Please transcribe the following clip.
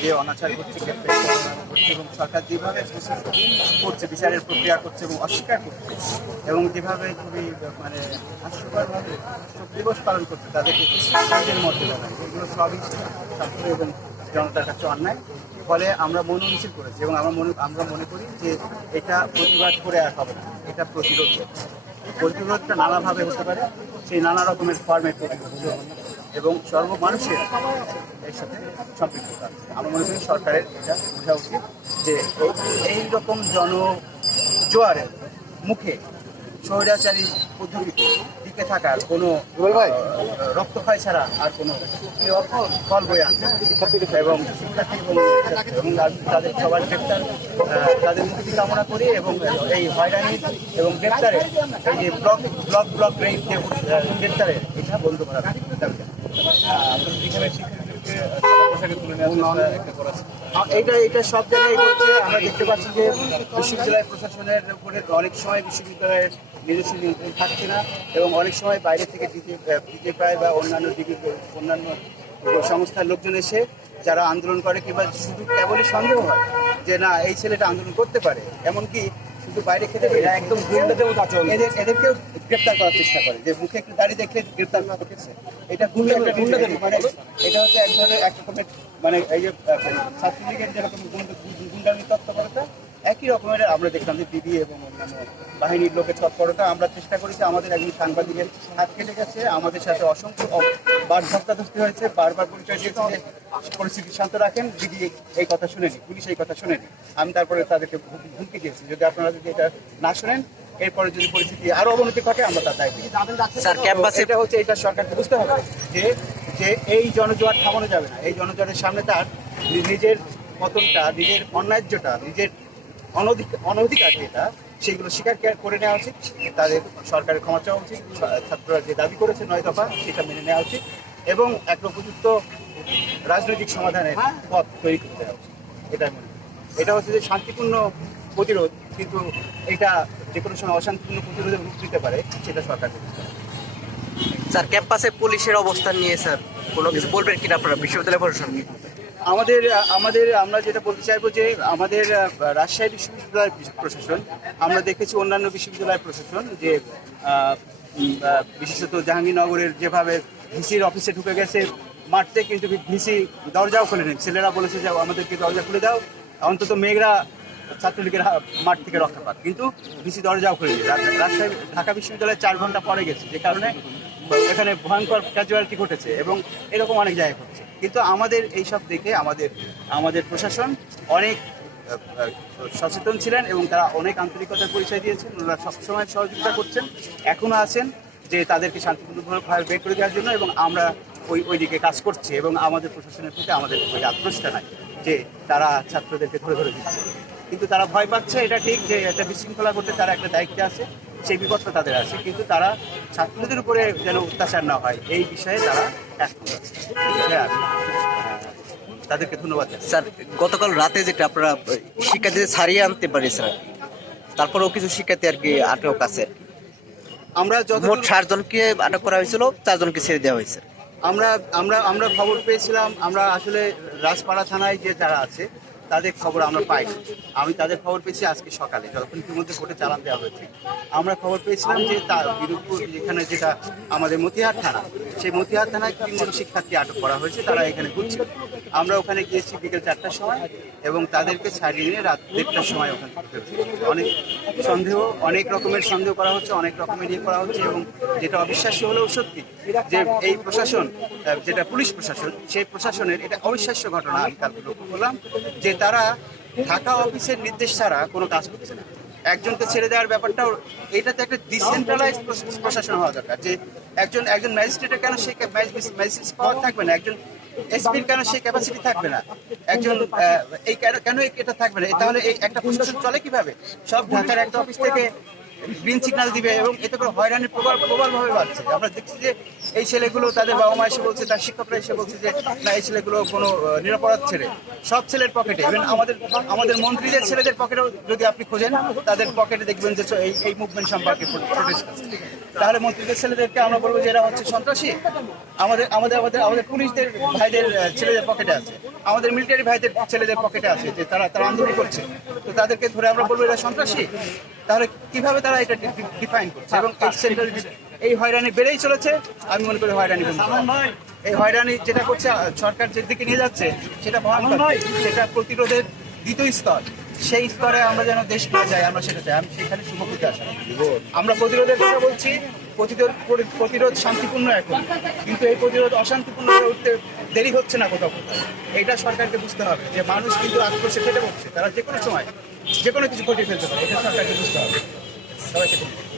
যে অনাচার করছে এবং সরকার যেভাবে করছে, বিচারের প্রক্রিয়া করছে এবং অস্বীকার করছে এবং যেভাবে খুবই মানে হাস্যকরভাবে দিবস পালন করছে, তাদেরকে সমাজের মধ্যে এগুলো সবই ছাত্র এবং জনতার কাছে অন্যায়। ফলে আমরা মন মিছিল করেছি এবং আমরা মনে আমরা মনে করি যে এটা প্রতিবাদ করে আর হবে না। এটা প্রতিরোধ। প্রতিরোধটা নানাভাবে হতে পারে। সেই নানা রকমের ফর্মের প্রতিরোধ। এবং সর্বমানুষের এর সাথে সম্পৃক্ততা আমার মনে করি সরকারের এটা বোঝা উচিত যে এই রকম জন জোয়ারের মুখে স্বৈরাচারী পদ্ধতিতে টিকে থাকার কোনো রক্তক্ষয় ছাড়া আর কোনো ফল বয়ে আনবে। এবং শিক্ষার্থী এবং তাদের সবার গ্রেপ্তার তাদের মুক্তি কামনা করি এবং এই হয়রানি এবং গ্রেপ্তারে এই যে ব্লক ব্লক ব্লক রেঞ্জ গ্রেপ্তারে এটা বন্ধ করার দাবি জানাই। আ- এইটা এটা সব জায়গায় হচ্ছে। আমরা দেখতে পাচ্ছি যে বিশ্ববিদ্যালয় প্রশাসনের উপরে অনেক সময় বিশ্ববিদ্যালয়ের নিজস্ব নিয়ন্ত্রণ থাকছে না এবং অনেক সময় বাইরে থেকে ডিজেপাই বা অন্যান্য ডিগ্রি অন্যান্য সংস্থার লোকজন এসে যারা আন্দোলন করে কিংবা শুধু কেবলই সন্দেহ হয় যে না, এই ছেলেটা আন্দোলন করতে পারে। এমনকি শুধু বাইরে খেতে এরা একদম গুন্ডাদের মতো আচরণ। এদের এদেরকেও গ্রেপ্তার করার চেষ্টা করে। যে মুখে একটু দাঁড়িয়ে দেখলে গ্রেপ্তার করতেছে এটা গুন্ডা একটা গুন্ডাদের মানে এটা হচ্ছে এক ধরনের এক রকমের মানে এই যে ছাত্রলীগের যেরকম গুন্ডা- রকমের আমরা দেখলাম যে দিদি এবং অন্যান্য বাহিনীর লোকের তৎপরতা। আমরা চেষ্টা করেছি আমাদের একজন সাংবাদিকের হাত কেটে গেছে। আমাদের সাথে অসংখ্য বার ধস্তাধস্তি হয়েছে। বারবার পরিচয় দিয়েছে যে পরিস্থিতি শান্ত রাখেন। দিদি এই কথা শুনেনি পুলিশ এই কথা শুনেনি। আমি তারপরে তাদেরকে হুমকি দিয়েছি। যদি আপনারা যদি এটা না শুনেন এরপরে যদি পরিস্থিতি আরও অবনতি ঘটে আমরা তার দায়িত্ব নিব। স্যার ক্যাম্পাসে এটা হচ্ছে এটা সরকারকে বুঝতে হবে যে যে এই জনজোয়ার থামানো যাবে না। এই জনজোয়ারের সামনে তার নিজের পতনটা নিজের অন্যায্যটা নিজের অনধিকার যেটা সেগুলো স্বীকার করে নেওয়া উচিত। তাদের সরকারের ক্ষমা চাওয়া উচিত ছাত্ররা যে দাবি করেছে নয় দফা, সেটা মেনে নেওয়া উচিত এবং একটা উপযুক্ত রাজনৈতিক সমাধানের পথ তৈরি করে দেওয়া উচিত এটাই মনে এটা হচ্ছে যে শান্তিপূর্ণ প্রতিরোধ, কিন্তু এটা যে কোনো সময় অশান্তিপূর্ণ প্রতিরোধে রূপ দিতে পারে, সেটা সরকারকে স্যার, ক্যাম্পাসে পুলিশের অবস্থান নিয়ে, স্যার, কোনো কিছু বলবেন কিনা আপনারা? বিশ্ববিদ্যালয় প্রশাসনকে আমাদের আমাদের, আমরা যেটা বলতে চাইব যে আমাদের রাজশাহী বিশ্ববিদ্যালয়ের প্রশাসন, আমরা দেখেছি অন্যান্য বিশ্ববিদ্যালয়ের প্রশাসন যে বিশেষত জাহাঙ্গীরনগরের যেভাবে ভিসির অফিসে ঢুকে গেছে মারতে কিন্তু ভিসি দরজাও খুলেনি ছেলেরা বলেছে যে আমাদেরকে দরজা খুলে দাও, অন্তত মেয়েরা ছাত্রলীগের মাঠ থেকে রক্ষা পাক। কিন্তু ভিসি দরজাও খুলেনি রা- রাজশাহী ঢাকা বিশ্ববিদ্যালয়ে চার ঘণ্টা পরে গেছে, যে কারণে এখানে ভয়ঙ্কর ক্যাজুয়ালিটি ঘটেছে এবং এরকম অনেক জায়গায় ঘটেছে। কিন্তু আমাদের এই সব দেখে আমাদের আমাদের প্রশাসন অনেক সচেতন ছিলেন এবং তারা অনেক আন্তরিকতার পরিচয় দিয়েছেন। ওনারা সবসময় সহযোগিতা করছেন এখনও আছেন যে তাদেরকে শান্তিপূর্ণভাবে বের করে দেওয়ার জন্য এবং আমরা ওই ওই দিকে কাজ করছি এবং আমাদের প্রশাসনের প্রতি আমাদের ওই আক্রোশটা নাই যে তারা ছাত্রদেরকে ধরে ধরে দিচ্ছে। কিন্তু তারা ভয় পাচ্ছে এটা ঠিক যে একটা বিশৃঙ্খলা করতে তারা একটা দায়িত্বে আছে সেই বিপদটা তাদের আছে। কিন্তু তারা ছাত্রদের উপরে যেন অত্যাচার না হয় এই বিষয়ে তারা আহ, তাদেরকে ধন্যবাদ স্যার গতকাল রাতে যেটা আপনারা শিক্ষার্থীদের ছাড়িয়ে আনতে পারি স্যার তারপরেও কিছু শিক্ষার্থী আর কি আটক আছে। আমরা যত মোট ষাট জনকে আটক করা হয়েছিল চারজনকে ছেড়ে দেওয়া হয়েছে। আমরা আমরা আমরা খবর পেয়েছিলাম আমরা আসলে রাজপাড়া থানায় যে যারা আছে তাদের খবর আমরা পাই আমি তাদের খবর পেয়েছি আজকে সকালে যখন ইতিমধ্যে কোর্টে চালান দেওয়া হয়েছে। আমরা খবর পেয়েছিলাম যে তার বিরূপপুর যেখানে যেটা আমাদের মতিহার থানা, সেই মতিহার থানায় তিনজন শিক্ষার্থী আটক করা হয়েছে, তারা এখানে ঘুরছে আমরা ওখানে গিয়েছি বিকেল চারটার সময় এবং তাদেরকে ছাড়িয়ে নিয়ে রাত দেড়টার সময় ওখানে। অনেক সন্দেহ, অনেক রকমের সন্দেহ করা হচ্ছে, অনেক রকমের ইয়ে করা হচ্ছে এবং যেটা অবিশ্বাস্য হলেও সত্যি যে এই প্রশাসন যেটা পুলিশ প্রশাসন, সেই প্রশাসনের এটা অবিশ্বাস্য ঘটনা আমি কালকে লক্ষ্য করলাম যে তারা ঢাকা অফিসের নির্দেশ ছাড়া কোনো কাজ করছে না। একজনকে ছেড়ে দেওয়ার ব্যাপারটাও এটাতে একটা ডিসেন্ট্রালাইজ প্রশাসন হওয়া দরকার যে একজন একজন ম্যাজিস্ট্রেটের কেন সেই ম্যাজিস্ট্রেট পাওয়ার থাকবে না? একজন এসপির কেন সেই ক্যাপাসিটি থাকবে না? একজন এই কেন এটা থাকবে না? তাহলে এই একটা প্রশাসন চলে কীভাবে? সব ঢাকার একটা অফিস থেকে গ্রিন সিগন্যাল দিবে এবং এতে করে হয়রানির প্রবল প্রবলভাবে বাড়ছে। আমরা দেখছি যে এই ছেলেগুলো তাদের বাবা মা এসে বলছে, তার শিক্ষকরা এসে বলছে যে, না, এই ছেলেগুলো কোনো নিরাপরাধ ছেলে। সব ছেলের পকেটে ইভেন আমাদের আমাদের মন্ত্রীদের ছেলেদের পকেটেও যদি আপনি খোঁজেন, তাদের পকেটে দেখবেন যে এই এই মুভমেন্ট সম্পর্কে তাহলে মন্ত্রীদের ছেলেদেরকে আমরা বলব যে, এরা হচ্ছে সন্ত্রাসী। আমাদের আমাদের আমাদের আমাদের পুলিশদের ভাইদের ছেলেদের পকেটে আছে। আমাদের মিলিটারি ভাইদের ছেলেদের পকেটে আছে যে তারা তারা আন্দোলন করছে। তো তাদেরকে ধরে আমরা বলব এরা সন্ত্রাসী। তাহলে কীভাবে তারা এটা ডিফাইন করছে। এবং এই এই হয়রানি বেড়েই চলেছে। আমি মনে করি হয়রানি বন্ধ এই হয়রানি যেটা করছে সরকার যেদিকে নিয়ে যাচ্ছে সেটা সেটা প্রতিরোধের দ্বিতীয় স্তর। সেই স্তরে আমরা যেন দেশ না যাই আমরা সেটা চাই। আমি সেখানে শুভকৃতি আসা আমরা প্রতিরোধের কথা বলছি। প্রতিরোধ প্রতিরোধ শান্তিপূর্ণ এখন। কিন্তু এই প্রতিরোধ অশান্তিপূর্ণ হয়ে উঠতে দেরি হচ্ছে না কোথাও কোথাও। এটা সরকারকে বুঝতে হবে যে মানুষ কিন্তু আক্রোশে ফেটে পড়ছে। তারা যে কোনো সময় যে কোনো কিছু ঘটিয়ে ফেলতে পারে। এটা সরকারকে বুঝতে হবে। সবাইকে ধন্যবাদ।